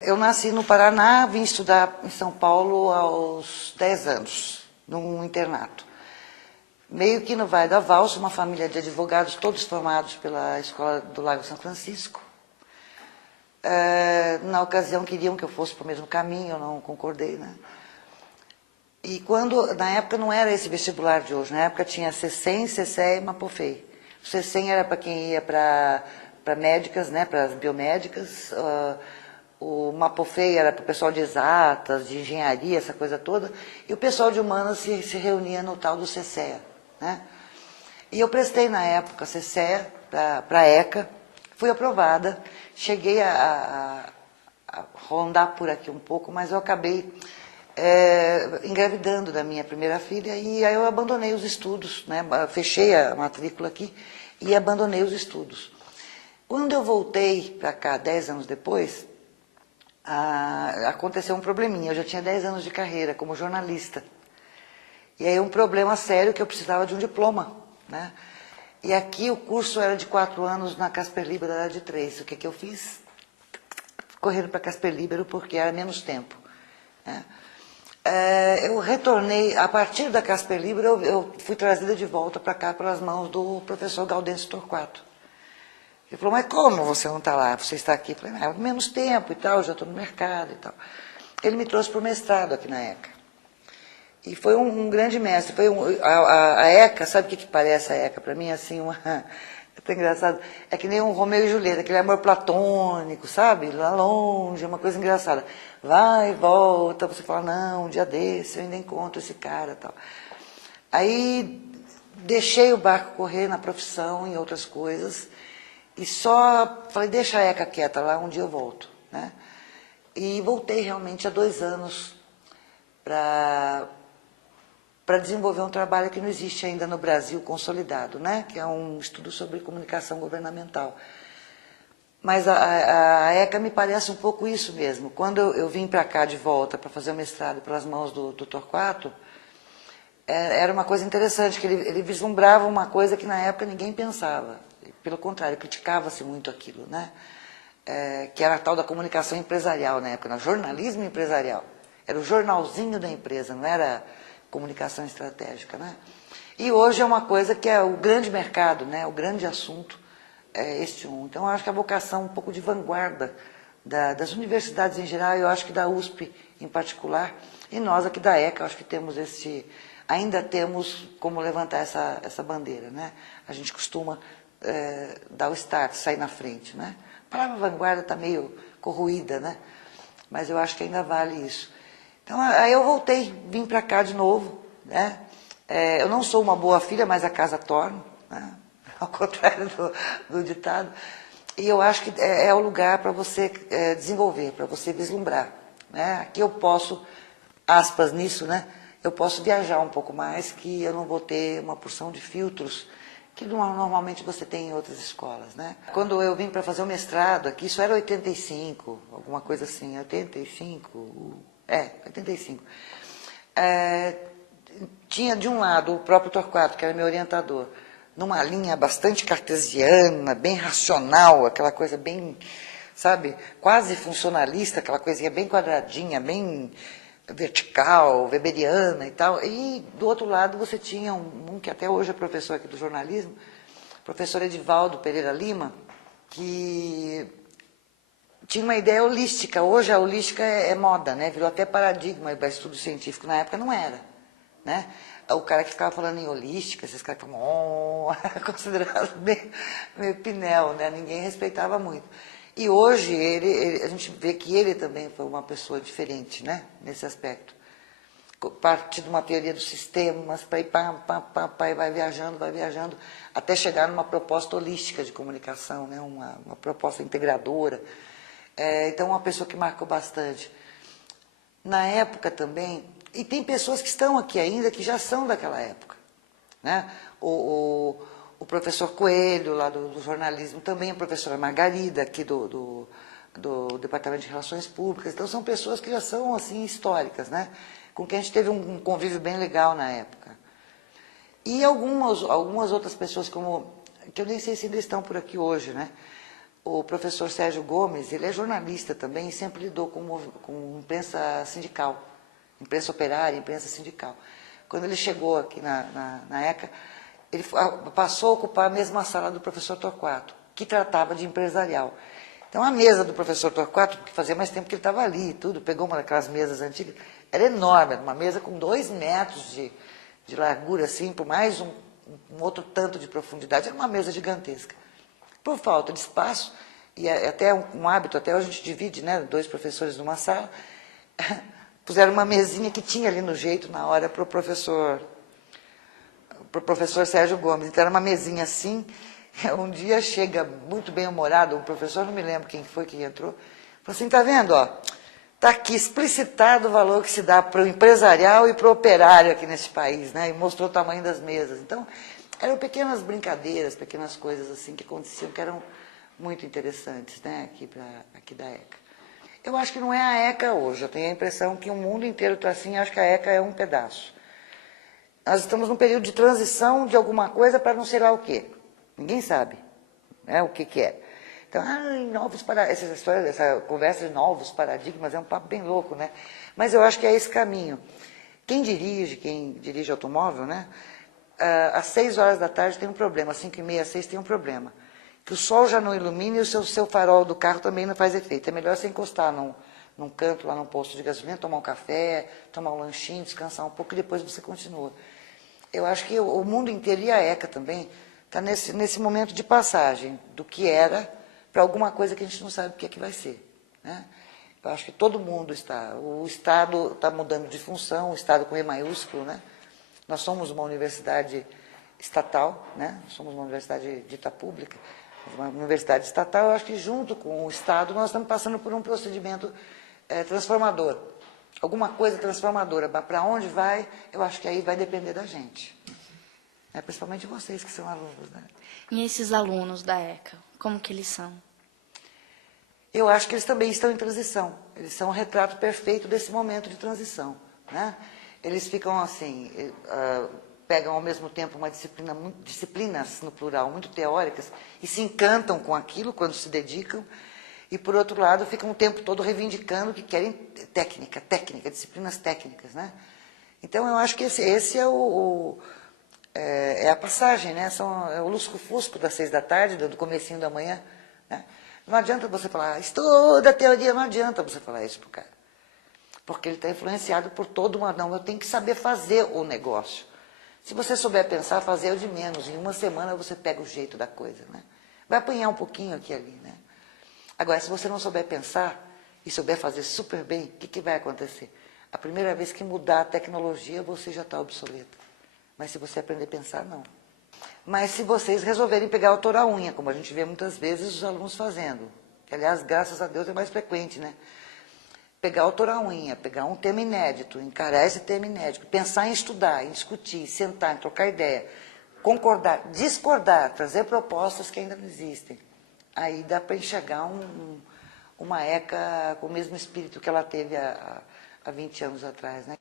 Eu nasci no Paraná, vim estudar em São Paulo aos 10 anos, num internato. Meio que no Vale da Valsa, uma família de advogados, todos formados pela Escola do Lago São Francisco. Na ocasião, queriam que eu fosse para o mesmo caminho, eu não concordei, né? E quando, na época não era esse vestibular de hoje, na época tinha CECEM, CECEA e MAPOFEI. O CECEM era para quem ia para médicas, né, para as biomédicas, o MAPOFEI era para o pessoal de exatas, de engenharia, essa coisa toda, e o pessoal de humanas se reunia no tal do CECEA, né? E eu prestei na época CECEA para a ECA, fui aprovada, cheguei a rondar por aqui um pouco, mas eu acabei engravidando da minha primeira filha e aí eu abandonei os estudos, né? Fechei a matrícula aqui e abandonei os estudos. Quando eu voltei para cá, 10 anos depois, aconteceu um probleminha. Eu já tinha 10 anos de carreira como jornalista. E aí um problema sério que eu precisava de um diploma, né? E aqui o curso era de 4 anos, na Casper Libero era de 3. O que eu fiz? Correndo para Casper Libero porque era menos tempo, né? Eu retornei, a partir da Casper Libero, eu fui trazida de volta para cá pelas mãos do professor Gaudêncio Torquato. Ele falou, mas como você não está lá? Você está aqui? Eu falei, menos tempo e tal, já estou no mercado e tal. Ele me trouxe para o mestrado aqui na ECA. E foi um grande mestre. Foi a ECA, sabe o que parece a ECA? Para mim, assim, é tão engraçado. É que nem um Romeu e Julieta, aquele amor platônico, sabe? Lá longe, é uma coisa engraçada. Vai e volta, você fala, não, um dia desse eu ainda encontro esse cara e tal. Aí deixei o barco correr na profissão, em outras coisas, e só falei, deixa a ECA quieta lá, um dia eu volto, né? E voltei realmente há 2 anos para desenvolver um trabalho que não existe ainda no Brasil consolidado, né? Que é um estudo sobre comunicação governamental. Mas a ECA me parece um pouco isso mesmo. Quando eu vim para cá de volta para fazer o mestrado pelas mãos do Torquato, era uma coisa interessante, que ele vislumbrava uma coisa que na época ninguém pensava. Pelo contrário, criticava-se muito aquilo, né? Que era a tal da comunicação empresarial na época, no jornalismo empresarial. Era o jornalzinho da empresa, não era comunicação estratégica, né? E hoje é uma coisa que é o grande mercado, né? O grande assunto é este um. Então, eu acho que a vocação um pouco de vanguarda das universidades em geral, eu acho que da USP em particular, e nós aqui da ECA, eu acho que temos ainda temos como levantar essa bandeira, né? A gente costuma dar o start, sair na frente, né? A palavra vanguarda está meio corroída, né? Mas eu acho que ainda vale isso. Então, aí eu voltei, vim para cá de novo, né? Eu não sou uma boa filha, mas a casa torna, né? Ao contrário do ditado. E eu acho que é o lugar para você desenvolver, para você vislumbrar, né? Aqui eu posso, aspas nisso, né? Eu posso viajar um pouco mais, que eu não vou ter uma porção de filtros que normalmente você tem em outras escolas, né? Quando eu vim para fazer o mestrado aqui, isso era 85, alguma coisa assim, 85, 85. Tinha de um lado o próprio Torquato, que era meu orientador, numa linha bastante cartesiana, bem racional, aquela coisa bem, sabe, quase funcionalista, aquela coisinha bem quadradinha, bem vertical, weberiana e tal. E do outro lado você tinha um que até hoje é professor aqui do jornalismo, professor Edivaldo Pereira Lima, que tinha uma ideia holística. Hoje a holística é moda, né? Virou até paradigma para estudo científico. Na época não era, né? O cara que ficava falando em holística, esses caras que falavam, considerado meio pinel, né? Ninguém respeitava muito. E hoje a gente vê que ele também foi uma pessoa diferente, né? Nesse aspecto. Parte de uma teoria dos sistemas, para ir e vai viajando, até chegar numa proposta holística de comunicação, né? Uma proposta integradora. Então, uma pessoa que marcou bastante. Na época também, e tem pessoas que estão aqui ainda que já são daquela época, né? O professor Coelho, lá do jornalismo, também a professora Margarida, aqui do Departamento de Relações Públicas. Então, são pessoas que já são, assim, históricas, né? Com quem a gente teve um convívio bem legal na época. E algumas outras pessoas, que eu nem sei se ainda estão por aqui hoje, né? o professor Sérgio Gomes, ele é jornalista também e sempre lidou com imprensa sindical, imprensa operária, imprensa sindical. Quando ele chegou aqui na ECA, ele passou a ocupar a mesma sala do professor Torquato, que tratava de empresarial. Então, a mesa do professor Torquato, porque fazia mais tempo que ele estava ali e tudo, pegou uma daquelas mesas antigas, era enorme, era uma mesa com 2 metros de largura, assim, por mais um outro tanto de profundidade, era uma mesa gigantesca. Por falta de espaço, e até um hábito, até hoje a gente divide, né, 2 professores numa sala, puseram uma mesinha que tinha ali no jeito, na hora, para o professor Sérgio Gomes. Então, era uma mesinha assim. Um dia chega muito bem-humorado, um professor, não me lembro quem foi que entrou, falou assim, tá vendo, ó, está aqui explicitado o valor que se dá para o empresarial e para o operário aqui nesse país, né? E mostrou o tamanho das mesas. Então, eram pequenas brincadeiras, pequenas coisas assim que aconteciam, que eram muito interessantes, né? Aqui da ECA. Eu acho que não é a ECA hoje, eu tenho a impressão que o mundo inteiro está assim, acho que a ECA é um pedaço. Nós estamos num período de transição de alguma coisa para não sei lá o quê. Ninguém sabe, né, o que é. Então, essa conversa de novos paradigmas é um papo bem louco, né? Mas eu acho que é esse caminho. Quem dirige automóvel, né? Às 6 horas da tarde tem um problema, às 5h30, às 6 tem um problema. Que o sol já não ilumina e o seu farol do carro também não faz efeito. É melhor você encostar num canto, lá num posto de gasolina, tomar um café, tomar um lanchinho, descansar um pouco e depois você continua. Eu acho que o mundo inteiro, e a ECA também, está nesse momento de passagem do que era para alguma coisa que a gente não sabe o que é que vai ser, né? Eu acho que todo mundo está. O Estado está mudando de função, o Estado com E maiúsculo, né? Nós somos uma universidade estatal, né? Somos uma universidade dita pública, uma universidade estatal. Eu acho que junto com o Estado nós estamos passando por um procedimento transformador. Alguma coisa transformadora. Para onde vai, eu acho que aí vai depender da gente. Principalmente vocês que são alunos, né? E esses alunos da ECA, como que eles são? Eu acho que eles também estão em transição. Eles são um retrato perfeito desse momento de transição, né? Eles ficam assim, pegam ao mesmo tempo disciplinas no plural muito teóricas e se encantam com aquilo quando se dedicam. E, por outro lado, ficam o tempo todo reivindicando que querem técnica, disciplinas técnicas, né? Então, eu acho que esse é a passagem, né? É o lusco-fusco das 6 da tarde, do comecinho da manhã, né? Não adianta você falar, estuda a teoria, não adianta você falar isso para o cara. Porque ele está influenciado por toda uma... Não, eu tenho que saber fazer o negócio. Se você souber pensar, fazer é o de menos. Em uma semana você pega o jeito da coisa, né? Vai apanhar um pouquinho aqui e ali, né? Agora, se você não souber pensar e souber fazer super bem, o que vai acontecer? A primeira vez que mudar a tecnologia, você já está obsoleto. Mas se você aprender a pensar, não. Mas se vocês resolverem pegar o autor à unha, como a gente vê muitas vezes os alunos fazendo, que, aliás, graças a Deus é mais frequente, né? Pegar o autor à unha, pegar um tema inédito, encarar esse tema inédito, pensar em estudar, em discutir, sentar, em trocar ideia, concordar, discordar, trazer propostas que ainda não existem. Aí dá para enxergar uma ECA com o mesmo espírito que ela teve há 20 anos atrás, né?